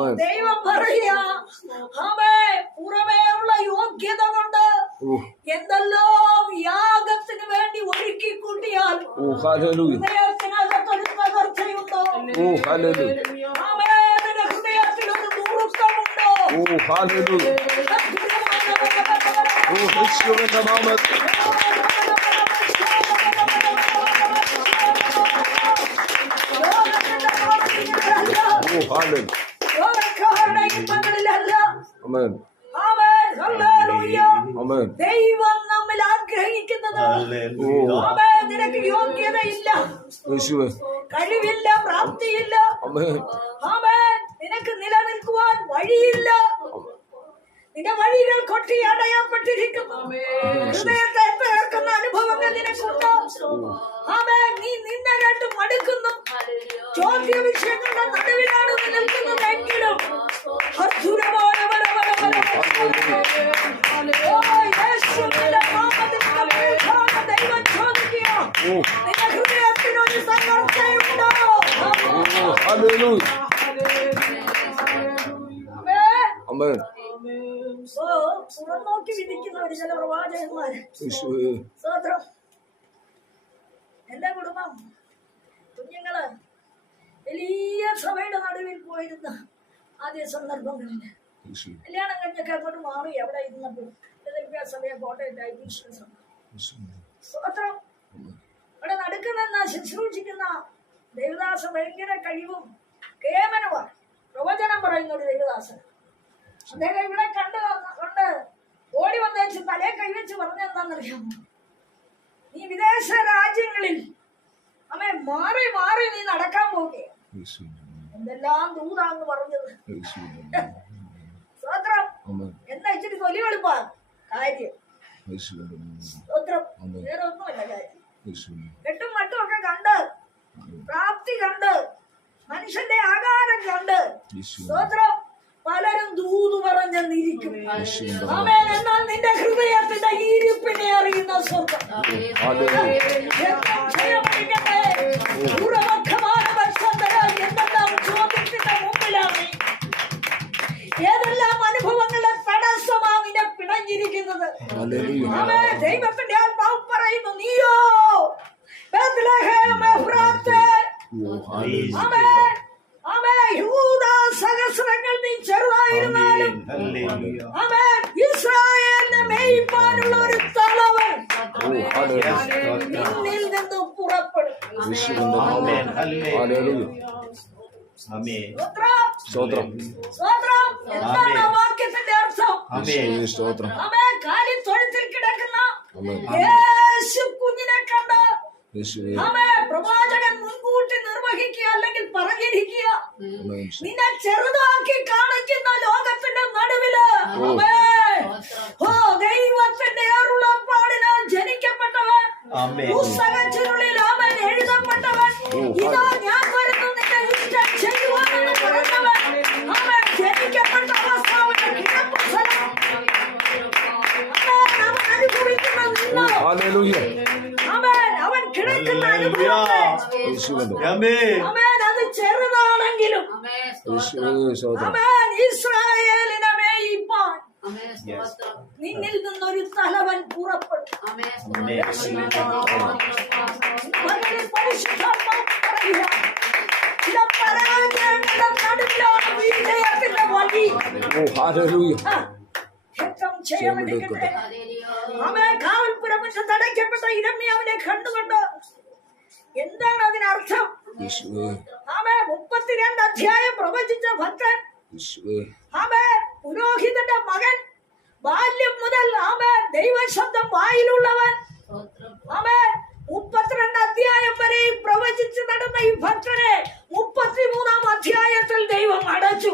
ആമേൻ ദൈവം പറയുക അവേ പുറമേ ഉള്ള യോഗ്യത കൊണ്ട് ഓ. എന്തെല്ലാം യാഗത്തിന് വേണ്ടി ഒരുക്കി കൂട്ടിയാൽ ഓ ഹല്ലേലൂയ. ഹൃദയത്തിനകത്തൊരു തകർച്ചയുണ്ടോ ഓ ഹല്ലേലൂയ. അവേ നിന്റെ ഹൃദയത്തിൽ ഒരു നുറുക്കമുണ്ടോ ഓ ഹല്ലേലൂയ. ഓ യേശുവിന്റെ നാമത്തിൽ. ഓ ഹല്ലേലൂയ. ആമേൻ. ദൈവം നമ്മിൽ ആഗ്രഹിക്കുന്നത്. നിനക്ക് യോഗ്യതയില്ല. കഴിവില്ല പ്രാപ്തിയില്ല. നിനക്ക് നിലനിൽക്കുവാൻ വഴിയില്ല. നിന്റെ വഴികൾ കൊട്ടി അടയപ്പെട്ടിരിക്കുന്നു. ഹൃദയത്തെ തകർക്കുന്ന അനുഭവങ്ങൾ നിനക്കുണ്ടോ? ആമേൻ. നീ നിന്നെ കണ്ട് മടുക്കുന്നു ചോദ്യ വിഷയങ്ങളുടെ നടുവിലാണ് നിൽക്കുന്നതെങ്കിലും നോക്കി വിധിക്കുന്നവര് ചില പ്രവാചകന്മാര്. സ്തോത്രം എന്റെ കുടുംബം കുഞ്ഞുങ്ങൾ വലിയ സഭയുടെ നടുവിൽ പോയിരുന്ന ആദ്യ സന്ദർഭങ്ങളിൽ കല്യാണം കഴിഞ്ഞൊക്കെ അങ്ങോട്ട് മാറി അവിടെ ഇരുന്നപ്പോൾ സഭയെ കോട്ടയത്തായി ഈശ്വര സഭ. യേശുവേ സ്തോത്രം അവിടെ നടക്കുന്ന ശുശ്രൂഷിക്കുന്ന ദേവദാസ ഭയങ്കര കഴിവും കേമനുമാണ് പ്രവചനം പറയുന്ന ഒരു ദേവദാസൻ. അദ്ദേഹം ഇവിടെ കണ്ടു കൊണ്ട് ഓടി വന്നേച്ച് തലേ കൈവച്ച് പറഞ്ഞെന്താണെന്നറിയാമോ നീ വിദേശ രാജ്യങ്ങളിൽ അമ്മേ മാറി മാറി നീ നടക്കാൻ പോകെ. എന്തെല്ലാം ദൂതാന്ന് പറഞ്ഞത്. സ്വത്രം എന്നാ ഇച്ചിരി തൊലി വെളുപ്പാ. കാര്യം. സ്വത്രം. വേറെ ഒന്നുമല്ല കാര്യം. കെട്ടും മട്ടും ഒക്കെ കണ്ട് പ്രാപ്തി കണ്ട് മനുഷ്യന്റെ ആകാരം കണ്ട്. സ്തോത്രം. പലരും ദൂതു പറഞ്ഞ് നിരിക്കും എന്നാൽ നിന്റെ ഹൃദയത്തിന്റെ ഈരിപ്പിനെ അറിയുന്ന സ്വർഗം. ഇസ്രായേലിനെ മേയിപ്പാനുള്ള ഒരു തലവൻ. നിന്നിൽ നിന്ന് പുറപ്പെടും. സ്തോത്രം, സ്തോത്രം. കുഞ്ഞിനെ കണ്ട് പ്രവാചകൻ മുൻകൂട്ടി നിർവഹിക്കുക അല്ലെങ്കിൽ പറഞ്ഞിരിക്കുക. നിന്നെ ചെറുതാക്കി കാണിക്കുന്ന എഴുതപ്പെട്ടവൻ ഇതാ ഞാൻ വരുന്നു നിന്റെ ഇഷ്ടം ചെയ്യുവാനെന്ന് പറഞ്ഞവൻ അവൻ ജനിക്കപ്പെട്ട അവസ്ഥ അവന്റെ കിടപ്പ് സ്ഥലം അവൻ അവൻ അനുഭവിക്കുന്ന നിന്ന ഹല്ലേലൂയ അവൻ അവൻ കിടക്കുന്ന അനുഭവത്തെ യേശുവിന്റെ അവൻ അത് ചെറുതാണെങ്കിലും യേശുവേ സ്തോത്രം അവൻ ഇസ്രായേലിനെ മേയിപ്പാൻ നിന്നിൽ നിന്നൊരു തലവൻ പുറപ്പെട്ടു മകനെ പരിശുദ്ധാത്മാവ് പറയുക, ചില പരാജയങ്ങളുടെ നടുവിലാണ് വിജയത്തിന്റെ വഴി ഓ ഹല്ലേലൂയ ആ, യുദ്ധം ചെയ്യാമെടുക്കട്ടെ അവൻ കാവൽപുരമുറ്റ തടയ്ക്കപ്പെട്ട ഇരമ്യാവിനെ കണ്ടുകൊണ്ട് എന്താണ് അതിനർത്ഥം അവൻ മുപ്പത്തിരണ്ട് അധ്യായം പ്രവചിച്ച ഭക്തൻ. അവൻ പുരോഹിതന്റെ മകൻ. ബാല്യം മുതൽ അവൻ ദൈവശബ്ദം വായിലുള്ളവൻ. അവൻ മുപ്പത്തിരണ്ട് അധ്യായം വരെയും പ്രവചിച്ചു നടന്ന ഈ ഭക്തനെ മുപ്പത്തിമൂന്നാം അധ്യായത്തിൽ ദൈവം അടച്ചു.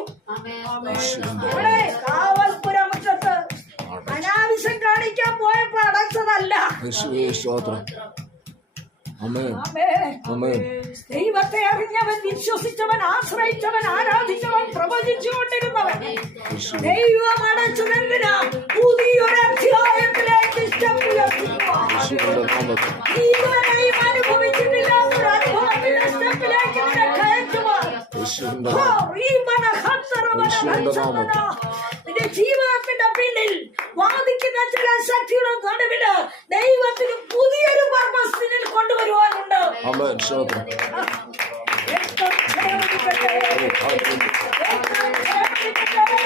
ഇവിടെ കാവൽപുരമുറ്റത്ത് അനാവശ്യം കാണിക്കാൻ പോയപ്പോ അടച്ചതല്ല. ദൈവത്തെ അറിഞ്ഞവൻ വിശ്വസിച്ചവൻ ആശ്രയിച്ചവൻ ആരാധിച്ചവൻ പ്രവചിച്ചുകൊണ്ടിരുന്നവൻ. ദൈവം അടച്ചതെന്തിനാ? പുതിയൊരു അധ്യായത്തിലേക്ക് ഹോ, റീമന ഹത്തറ നിന്റെ ജീവിതത്തിന്റെ പിന്നിൽ വാദിക്കുന്ന ചില ശക്തിയുടെ നടുവിൽ ദൈവത്തിന് പുതിയൊരു പർപ്പസ് കൊണ്ടുവരുവാനുണ്ട് ആമേൻ സ്തോത്രം. ഏറ്റവും ക്ഷേമത്തിക്കട്ടെ. ഏറ്റവും ക്ഷേമത്തിക്കട്ടെ.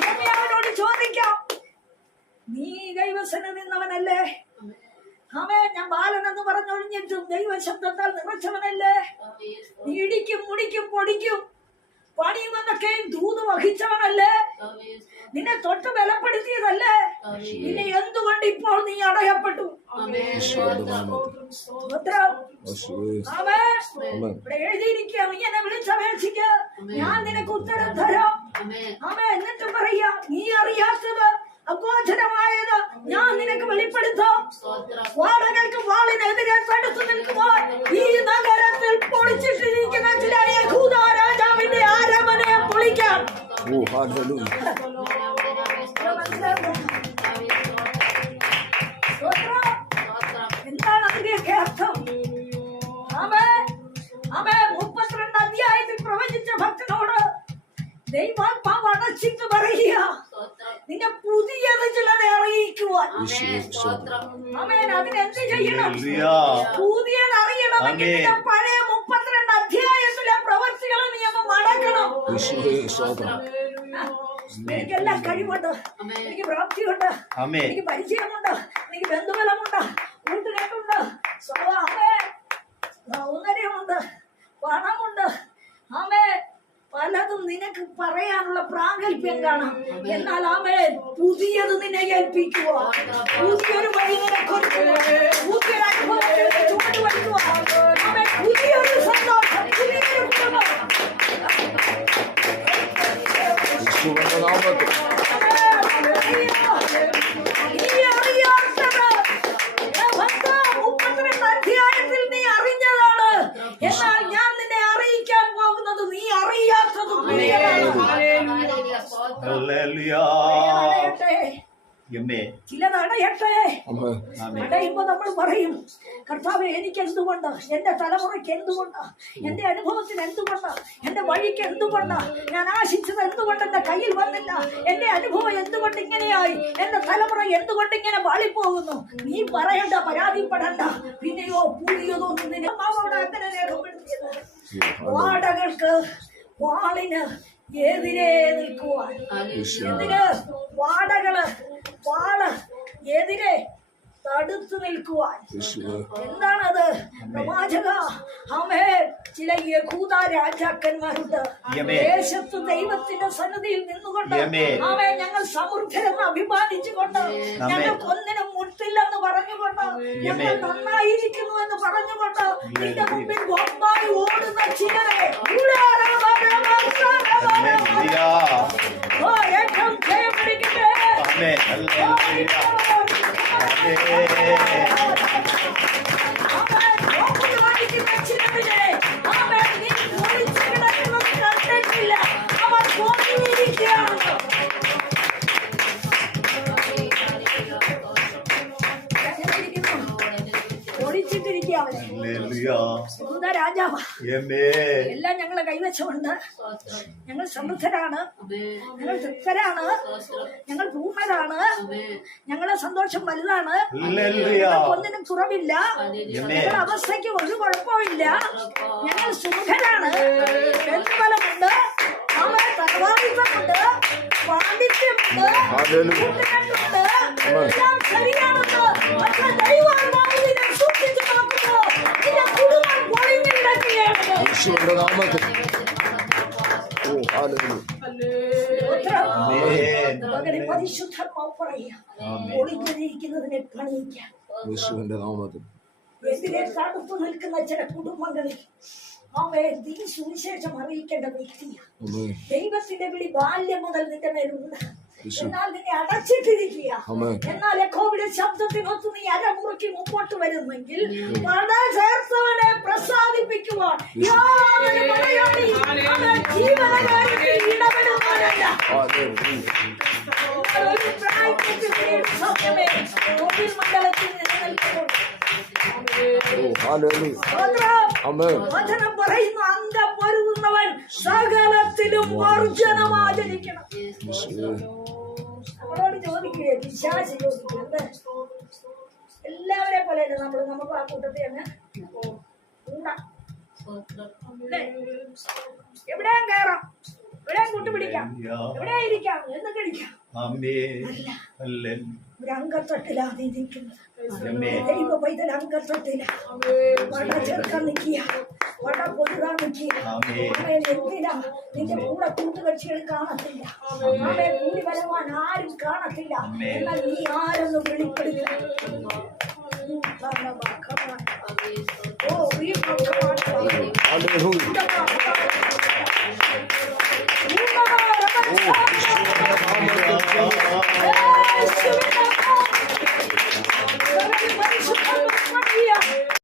ഇനി അവനോട് ചോദിക്കാം നീ ദൈവസന നിന്നവനല്ലേ അമേ ഞാൻ ബാലനെന്ന് പറഞ്ഞൊഴിഞ്ഞിട്ടും ദൈവശബ്ദത്താൽ നിറച്ചവനല്ലേ? ഇടിക്കും മുടിക്കും പൊടിക്കും പണിയുമെന്നൊക്കെയും ദൂത് വഹിച്ചവനല്ലേ? നിന്നെ തൊട്ട് ബലപ്പെടുത്തിയതല്ലേ? നിന്നെ എന്തുകൊണ്ട് ഇപ്പോൾ നീ അടയപ്പെട്ടു? യേശുവിന്റെ നാമത്തിൽ ഉത്തരം യേശുവേ ആമേൻ. ആമേൻ ഇവിടെ എഴുതിയിരിക്കുക നീ എന്നെ വിളിച്ചപേക്ഷിക്ക. ഞാൻ നിനക്ക് ഉത്തരം തരാം. ആമേ എന്നിട്ട് പറയാ നീ അറിയാത്തത് അഗോചരമായത് ഞാൻ നിനക്ക് വെളിപ്പെടുത്തും? വാടകൾക്ക് വാളിനെതിരെ തടുത്തു നിൽക്കുവാൻ ഈ നഗരത്തിൽ പൊളിച്ചിട്ടിരിക്കുന്ന ചില യഹൂദ രാജാവിന്റെ ആരമനെ പൊളിക്കാം. എന്താണ് അതിന്റെയൊക്കെ അർത്ഥം? ആമേ ആമേ മുപ്പത്തിരണ്ട് അധ്യായത്തിൽ പ്രവചിച്ച ഭക്തനോട് ദൈവാത്മാവ് അടച്ചിട്ട് പറയുക. നിന്നെ പുതിയത് ചിലത് അറിയിക്കുവാൻ. യേശുവേ സ്തോത്രം. ആമേൻ അതിനെന്ത് ചെയ്യണം. പുതിയത് അറിയണമെങ്കിൽ നിന്റെ പഴയ മുപ്പത്തിരണ്ട് അധ്യായത്തിലെ പ്രവർത്തികളെ നീ അങ്ങ് മടക്കണം. എനിക്ക് സ്തോത്രം. എനിക്കെല്ലാം കഴിവുണ്ട്. എനിക്ക് പ്രാപ്തിയുണ്ട്. എനിക്ക് പരിചയമുണ്ട്. എനിക്ക് ബന്ധുബലമുണ്ട്. കൂട്ടുകെട്ടുണ്ട് സ്വഭാവമേ സൗന്ദര്യമുണ്ട്. പണം നിനക്ക് പറയാനുള്ള പ്രാഗൽഭ്യം കാണാം. എന്നാൽ ആമേ പുതിയത് നിന്നെ ഏൽപ്പിക്കുക പുതിയൊരു വഴി നിനക്കൊരുക്കുക പുതിയൊരു അനുഭവത്തിലേക്ക് ചുവട് വയ്ക്കുക ആമേൻ. ചിലത് അടയട്ടെ ആമേൻ. ആമേൻ. അടയുമ്പോ നമ്മൾ പറയും കർത്താവ് എനിക്ക് എന്തുകൊണ്ട് എന്റെ തലമുറയ്ക്ക് എന്തുകൊണ്ട്? എന്റെ അനുഭവത്തിന് എന്തുകൊണ്ട്? എന്റെ വഴിക്ക് എന്തുകൊണ്ട്? ഞാൻ ആശിച്ചത് എന്തുകൊണ്ട്? എന്റെ കയ്യിൽ വന്നില്ല. എന്റെ അനുഭവം എന്തുകൊണ്ട് ഇങ്ങനെയായി? എന്റെ തലമുറ എന്തുകൊണ്ട് ഇങ്ങനെ വാളിപ്പോകുന്നു നീ പറയണ്ട പരാതിപ്പെടണ്ട. പിന്നെയോ പുതിയതോ നിന്നെ അവിടെ അങ്ങനെ രേഖപ്പെടുത്തിയത്. വാടകൾക്ക് വാളിന് എതിരെ നിൽക്കുവാൻ. എന്തിന്? വാടകൾ എതിരെ തടുത്തു നിൽക്കുവാൻ. എന്താണത്? പ്രവാചക അമേ ചില യഹൂദ രാജാക്കന്മാരുണ്ട്. ദേശത്ത് ദൈവത്തിന്റെ സന്നിധിയിൽ നിന്നുകൊണ്ട് ആമേൻ. ഞങ്ങൾ സമൃദ്ധരെന്ന് അഭിമാനിച്ചുകൊണ്ട് ഞങ്ങൾക്ക് ഒന്നിനും മുട്ടില്ലെന്ന് പറഞ്ഞുകൊണ്ട് ഞങ്ങൾ നന്നായിരിക്കുന്നു എന്ന് പറഞ്ഞുകൊണ്ട് നിന്റെ മുമ്പിൽ ബൊമ്പായി ഓടുന്ന ചിലരെ ഹല്ലേലൂയ. ഓ ഏറ്റവും ജയം പിടിക്കട്ടെ. Yeah. എല്ലാം ഞങ്ങളെ കൈവശമുണ്ട്. ഞങ്ങൾ സമൃദ്ധരാണ്. ഞങ്ങൾ തൃപ്തരാണ്. ഞങ്ങൾ പൂർണരാണ്. ഞങ്ങളെ സന്തോഷം വലുതാണ്. ഒന്നിനും കുറവില്ല. ഞങ്ങളുടെ അവസ്ഥയ്ക്ക് ഒരു കുഴപ്പമില്ല ഞങ്ങൾ സുഖരാണ് ബന്ധുബലമുണ്ട് അവരെ തലവാദിത്തമുണ്ട് പാണ്ഡിത്യമുണ്ട്. എല്ലാം ശരിയാണെന്ന് പക്ഷേ യേശുവിന്റെ നാമത്തിൽ ഓ. മകനെ പരിശുദ്ധാത്മാവ് പറയുക ഒളിഞ്ഞിരിക്കുന്നതിനെ പണിയിക്കാം യേശുവിന്റെ നാമത്തിൽ. എതിരെ തടുത്തു നിൽക്കുന്ന ചില കുടുംബങ്ങളിൽ അവയെ നീ സുവിശേഷം അറിയിക്കേണ്ട വ്യക്തിയാണ് ദൈവത്തിന്റെ വിളി ബാല്യം മുതൽ നിന്റെ മേലുണ്ട്. അടച്ചിട്ടിരിക്കുക. എന്നാൽ യഹോവയുടെ ശബ്ദത്തിനൊത്ത് നീ അരമുറുക്കി മുമ്പോട്ട് വരുന്നെങ്കിൽ പട ചേർത്തവനെ പ്രസാദിപ്പിക്കുവാൻ. ഇടപെടുവാനല്ല. ഒരു പ്രായത്തിൽ സമയമേ തൊഴിൽ മണ്ഡലത്തിൽ നിലനിൽക്കുന്നു ഓ ഹല്ലേലൂയ. ആമേൻ. വചനം പറയുന്നു അംഗം പൊരുതുന്നവൻ നിർമാർജനം ആചരിക്കണം ചോദിക്കുകയെ പിശാച് ചോദിക്കും എന്ത് എല്ലാവരെ പോലെ നമ്മൾ നമുക്ക് ആ കൂട്ടത്തിൽ തന്നെ കൂടാം. അല്ലേ? എവിടെയും കയറാം. എവിടെയും കൂട്ടുപിടിക്കാം ഇവിടെ ഇരിക്കാം എന്ന് കഴിക്കാം ഒരു അംഗത്വത്തിലാണ് ഇരിക്കുന്നത് പൈതൽ അംഗത്വത്തില വട ചേർക്കാൻ നിൽക്കുക വട പൊതുതാൻ നിൽക്കുക എന്തിനാ? നിന്റെ കൂടെ കൂട്ടുകക്ഷികൾ കാണത്തില്ല. അവനെ കൂടി വരുവാൻ ആരും കാണത്തില്ല. എന്നാൽ നീ ആരെന്ന് വെളിപ്പെടുത്തി ഓ ഈ.